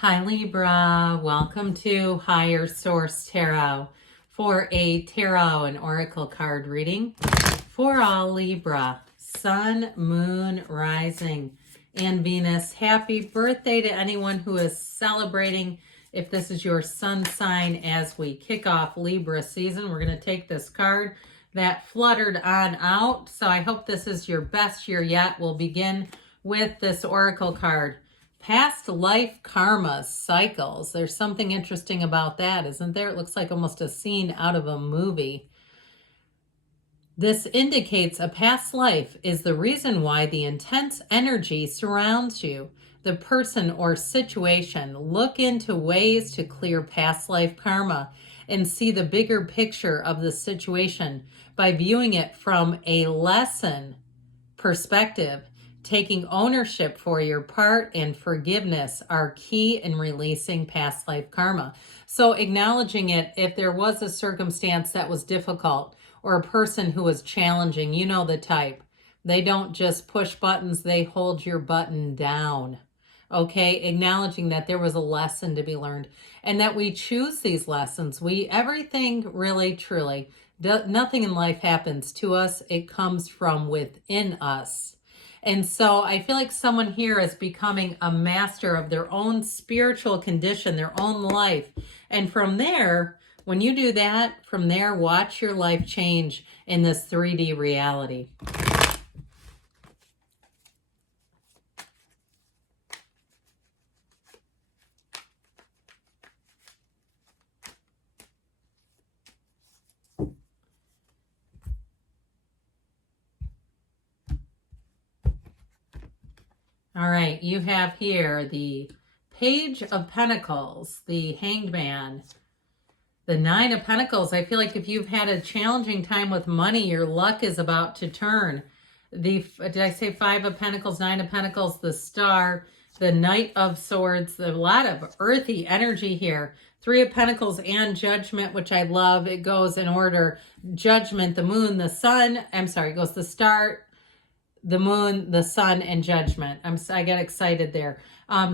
Hi Libra, welcome to Higher Source Tarot for a tarot and oracle card reading for all Libra, Sun, Moon, Rising, and Venus. Happy birthday to anyone who is celebrating. If this is your sun sign, as we kick off Libra season, we're going to take this card that fluttered on out. So I hope this is your best year yet. We'll begin with this oracle card. Past life karma cycles. There's something interesting about that, isn't there? It looks like almost a scene out of a movie. This indicates a past life is the reason why the intense energy surrounds you, the person or situation. Look into ways to clear past life karma and see the bigger picture of the situation by viewing it from a lesson perspective. Taking ownership for your part and forgiveness are key in releasing past life karma. So acknowledging it, if there was a circumstance that was difficult or a person who was challenging, you know the type. They don't just push buttons, they hold your button down. Okay, acknowledging that there was a lesson to be learned and that we choose these lessons. Everything really, truly, nothing in life happens to us. It comes from within us. And so I feel like someone here is becoming a master of their own spiritual condition, their own life. And from there, when you do that, from there, watch your life change in this 3D reality. All right, you have here the Page of Pentacles, the Hanged Man, the Nine of Pentacles. I feel like if you've had a challenging time with money, your luck is about to turn. Did I say Five of Pentacles, Nine of Pentacles, the Star, the Knight of Swords, a lot of earthy energy here. Three of Pentacles and Judgment, which I love. It goes in order. Judgment, the Moon, the Sun. It goes the Star, the Moon, the Sun, and Judgment. I get excited there.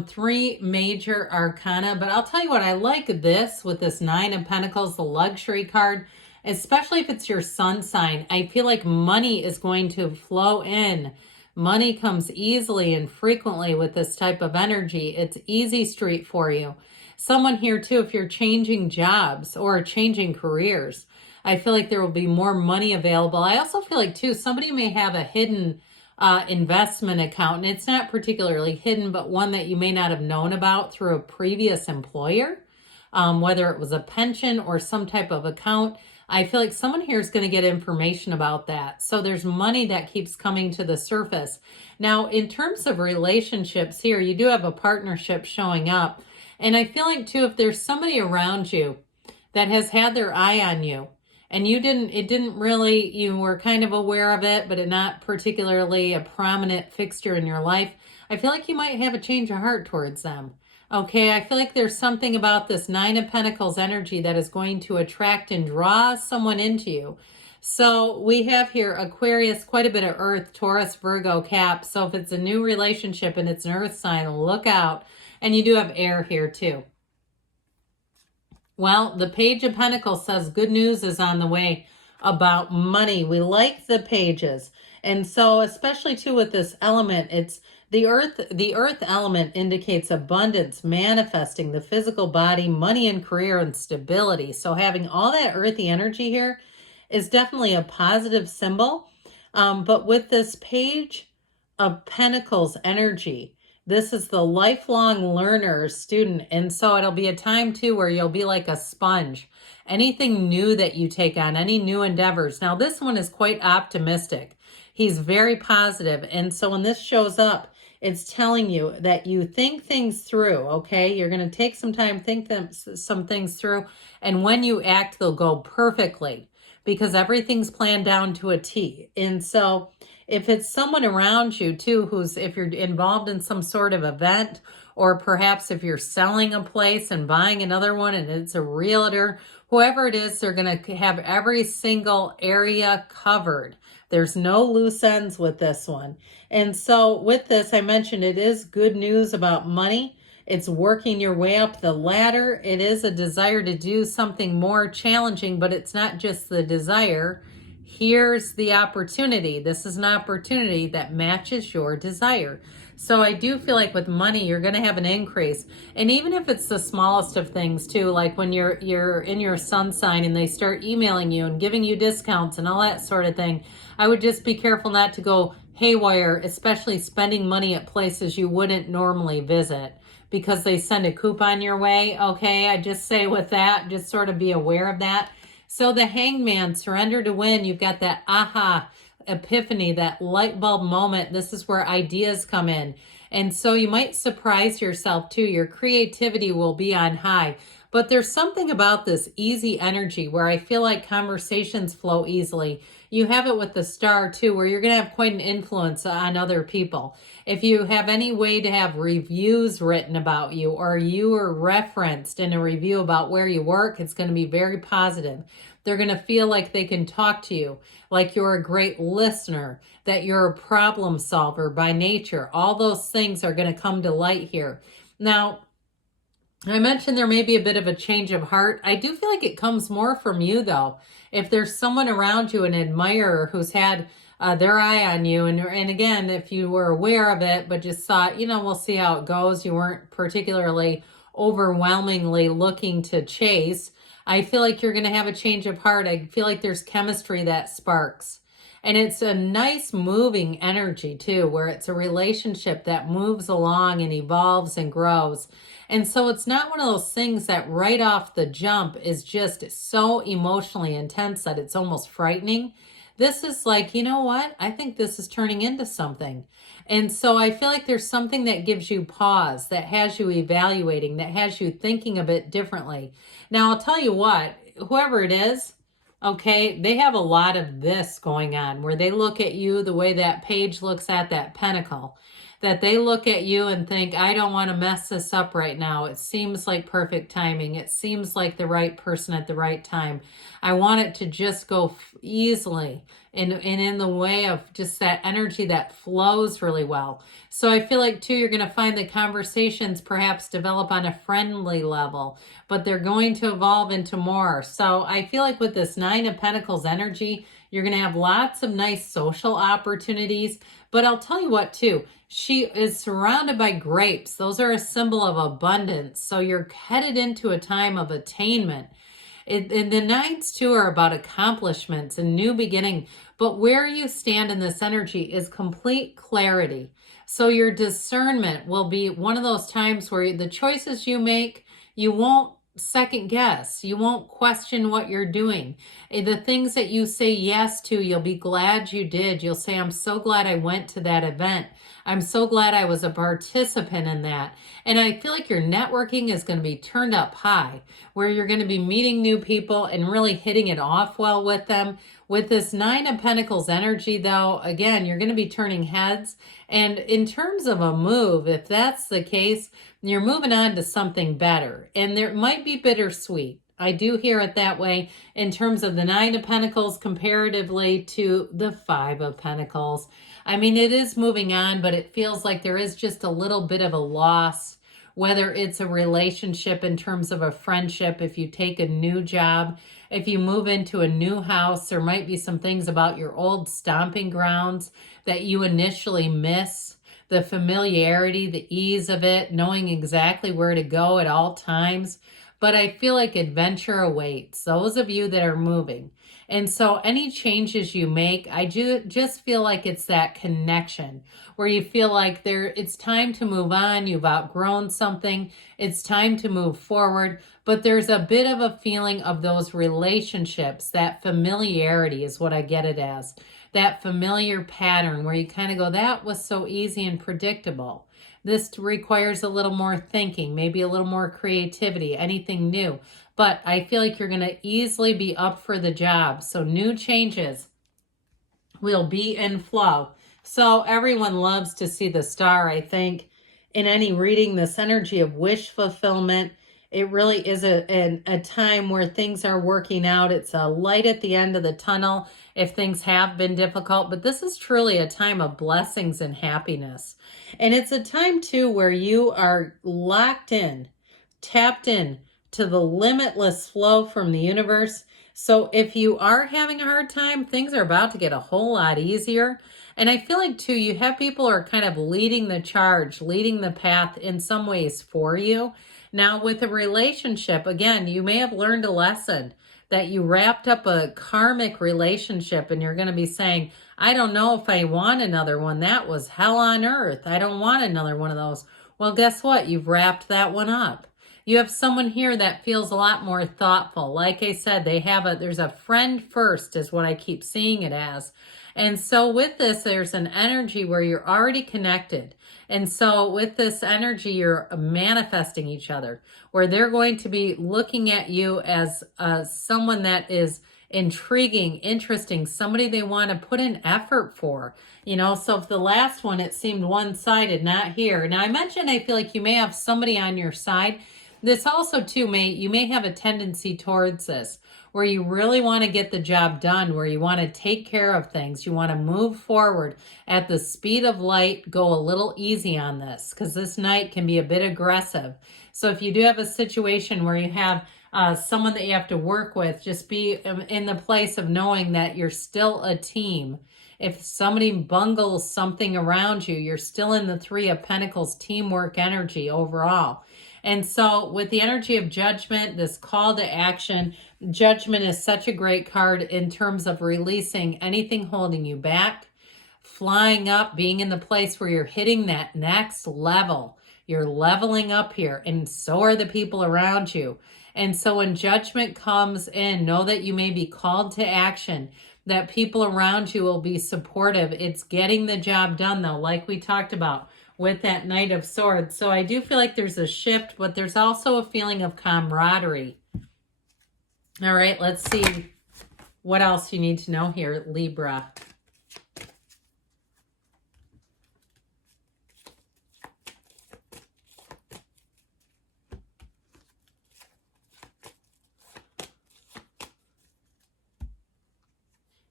Three major arcana, but I'll tell you what, I like this with this Nine of Pentacles, the luxury card, especially if it's your sun sign. I feel like money is going to flow in. Money comes easily and frequently with this type of energy. It's easy street for you. Someone here too, if you're changing jobs or changing careers, I feel like there will be more money available. I also feel like too, somebody may have a hidden investment account, and it's not particularly hidden, but one that you may not have known about through a previous employer, whether it was a pension or some type of account. I feel like someone here is going to get information about that. So there's money that keeps coming to the surface. Now, in terms of relationships here, you do have a partnership showing up. And I feel like too, if there's somebody around you that has had their eye on you, and you were kind of aware of it, but it not particularly a prominent fixture in your life, I feel like you might have a change of heart towards them. Okay, I feel like there's something about this Nine of Pentacles energy that is going to attract and draw someone into you. So we have here Aquarius, quite a bit of Earth, Taurus, Virgo, Cap. So if it's a new relationship and it's an Earth sign, look out. And you do have air here too. Well, the Page of Pentacles says good news is on the way about money. We like the pages. And so especially too with this element, it's the earth element indicates abundance, manifesting the physical body, money and career and stability. So having all that earthy energy here is definitely a positive symbol. But with this Page of Pentacles energy, this is the lifelong learner student. And so it'll be a time too where you'll be like a sponge. Anything new that you take on, any new endeavors. Now this one is quite optimistic. He's very positive. And so when this shows up, it's telling you that you think things through, okay? You're going to take some time, think some things through. And when you act, they'll go perfectly because everything's planned down to a T. And so if it's someone around you too, if you're involved in some sort of event, or perhaps if you're selling a place and buying another one and it's a realtor, whoever it is, they're going to have every single area covered. There's no loose ends with this one. And so with this, I mentioned it is good news about money. It's working your way up the ladder. It is a desire to do something more challenging, but it's not just the desire. Here's the opportunity. This is an opportunity that matches your desire. So I do feel like with money, you're going to have an increase. And even if it's the smallest of things too, like when you're in your sun sign and they start emailing you and giving you discounts and all that sort of thing, I would just be careful not to go haywire, especially spending money at places you wouldn't normally visit because they send a coupon your way. Okay, I just say with that, just sort of be aware of that. So the Hangman, surrender to win. You've got that aha, epiphany, that light bulb moment. This is where ideas come in. And so you might surprise yourself too. Your creativity will be on high. But there's something about this easy energy where I feel like conversations flow easily. You have it with the star too, where you're going to have quite an influence on other people. If you have any way to have reviews written about you, or you are referenced in a review about where you work, it's going to be very positive. They're going to feel like they can talk to you, like you're a great listener, that you're a problem solver by nature. All those things are going to come to light here. Now, I mentioned there may be a bit of a change of heart. I do feel like it comes more from you, though. If there's someone around you, an admirer who's had their eye on you, and again, if you were aware of it, but just thought, we'll see how it goes, you weren't particularly overwhelmingly looking to chase, I feel like you're going to have a change of heart. I feel like there's chemistry that sparks. And it's a nice moving energy too, where it's a relationship that moves along and evolves and grows. And so it's not one of those things that right off the jump is just so emotionally intense that it's almost frightening. This is like, you know what? I think this is turning into something. And so I feel like there's something that gives you pause, that has you evaluating, that has you thinking a bit differently. Now, I'll tell you what, whoever it is, okay, they have a lot of this going on where they look at you the way that page looks at that pentacle, that they look at you and think, I don't want to mess this up right now. It seems like perfect timing. It seems like the right person at the right time. I want it to just go easily and in the way of just that energy that flows really well. So I feel like too, you're going to find the conversations perhaps develop on a friendly level, but they're going to evolve into more. So I feel like with this Nine of Pentacles energy, you're going to have lots of nice social opportunities. But I'll tell you what too, she is surrounded by grapes. Those are a symbol of abundance. So you're headed into a time of attainment. And the nines too are about accomplishments and new beginning. But where you stand in this energy is complete clarity. So your discernment will be one of those times where the choices you make, you won't second guess. You won't question what you're doing. The things that you say yes to, you'll be glad you did. You'll say, I'm so glad I went to that event. I'm so glad I was a participant in that. And I feel like your networking is going to be turned up high, where you're going to be meeting new people and really hitting it off well with them. With this Nine of Pentacles energy, though, again, you're going to be turning heads. And in terms of a move, if that's the case, you're moving on to something better. And there might be bittersweet. I do hear it that way in terms of the Nine of Pentacles comparatively to the Five of Pentacles. I mean, it is moving on, but it feels like there is just a little bit of a loss, whether it's a relationship in terms of a friendship, if you take a new job, if you move into a new house, there might be some things about your old stomping grounds that you initially miss. The familiarity, the ease of it, knowing exactly where to go at all times. But I feel like adventure awaits those of you that are moving. And so any changes you make, I just feel like it's that connection where you feel like it's time to move on. You've outgrown something. It's time to move forward. But there's a bit of a feeling of those relationships. That familiarity is what I get it as. That familiar pattern where you kind of go, that was so easy and predictable. This requires a little more thinking, maybe a little more creativity, anything new. But I feel like you're going to easily be up for the job. So new changes will be in flow. So everyone loves to see the star, I think, in any reading, this energy of wish fulfillment. It really is a time where things are working out. It's a light at the end of the tunnel if things have been difficult, but this is truly a time of blessings and happiness. And it's a time too where you are locked in, tapped in to the limitless flow from the universe. So if you are having a hard time, things are about to get a whole lot easier. And I feel like too, you have people who are kind of leading the charge, leading the path in some ways for you. Now with a relationship, again, you may have learned a lesson that you wrapped up a karmic relationship and you're going to be saying, I don't know if I want another one. That was hell on earth. I don't want another one of those. Well, guess what? You've wrapped that one up. You have someone here that feels a lot more thoughtful. Like I said, there's a friend first is what I keep seeing it as. And so with this, there's an energy where you're already connected. And so with this energy, you're manifesting each other, where they're going to be looking at you as someone that is intriguing, interesting, somebody they want to put in effort for. So if the last one, it seemed one-sided, not here. Now I mentioned, I feel like you may have somebody on your side. This also too you may have a tendency towards this, where you really want to get the job done, where you want to take care of things, you want to move forward at the speed of light, go a little easy on this, because this night can be a bit aggressive. So if you do have a situation where you have someone that you have to work with, just be in the place of knowing that you're still a team. If somebody bungles something around you, you're still in the Three of Pentacles teamwork energy overall. And so with the energy of Judgment, this call to action, Judgment is such a great card in terms of releasing anything holding you back, flying up, being in the place where you're hitting that next level. You're leveling up here, and so are the people around you. And so when Judgment comes in, know that you may be called to action, that people around you will be supportive. It's getting the job done, though, like we talked about with that Knight of Swords. So I do feel like there's a shift, but there's also a feeling of camaraderie. All right, let's see what else you need to know here, Libra.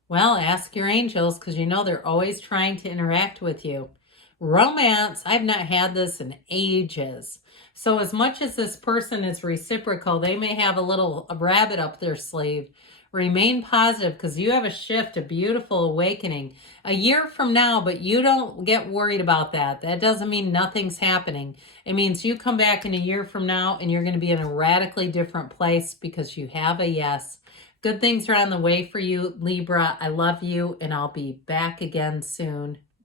Well, ask your angels, because you know they're always trying to interact with you. Romance, I've not had this in ages. So as much as this person is reciprocal, they may have a rabbit up their sleeve. Remain positive, because you have a shift, a beautiful awakening a year from now, but you don't get worried about that. That doesn't mean nothing's happening. It means you come back in a year from now and you're going to be in a radically different place because you have a yes. Good things are on the way for you, Libra. I love you, and I'll be back again soon.